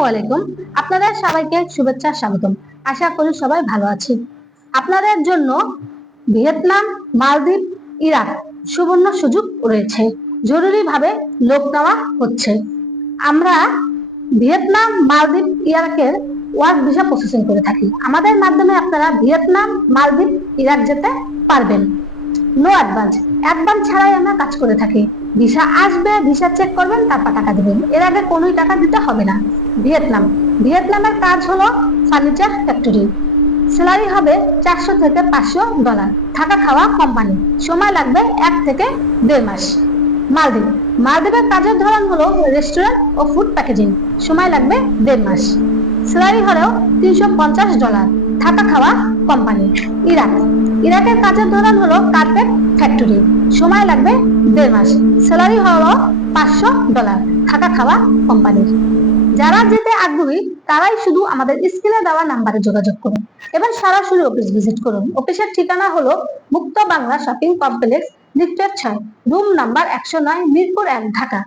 আসসালামু আলাইকুম। আপনাদের সবাইকে শুভেচ্ছা স্বাগতম। আশা করি সবাই ভালো আছেন। আপনাদের জন্য ভিয়েতনাম, মালদ্বীপ, ইরাক সুবর্ণ সুযোগ রয়েছে। জরুরিভাবে লোক নেওয়া হচ্ছে। আমরা ভিয়েতনাম, মালদ্বীপ, ইরাকের ওয়ার্ক ভিসা প্রসেসিং করে থাকি। আমাদের মাধ্যমে আপনারা ভিয়েতনাম, মালদ্বীপ, ইরাক যেতে পারবেন। নো অ্যাডভান্স, অ্যাডভান্স ছাড়াই আমরা কাজ করে থাকি। ভিসা আসবে, ভিসা চেক করবেন, তারপর টাকা দিবেন। এর আগে কোনোই টাকা দিতে হবে না। ভিয়েতনামের কাজ হলো ফার্নিচার ফ্যাক্টরি। স্যালারি হবে $400 থেকে $500। থাকা খাওয়া কোম্পানি। সময় লাগবে 1 থেকে 1.5 মাস। মালদ্বীপের কাজের ধরন হলো রেস্টুরেন্ট ও ফুড প্যাকেজিং। সময় লাগবে 1.5 মাস। স্যালারি হলো $350। থাকা খাওয়া কোম্পানি। ইরাকের কাজের ধরন হলো কার্পেট ফ্যাক্টরি। সময় লাগবে 1.5 মাস। স্যালারি হলো $500। থাকা খাওয়া কোম্পানির। যারা যেতে আগ্রহী তারাই শুধু আমাদের স্ক্রিনে দেওয়া নাম্বারে যোগাযোগ করুন এবং সরাসরি অফিস ভিজিট করুন। অফিসের ঠিকানা হলো মুক্ত বাংলা শপিং কমপ্লেক্স, লিফটের 6, রুম নাম্বার 109, মিরপুর 1, ঢাকা।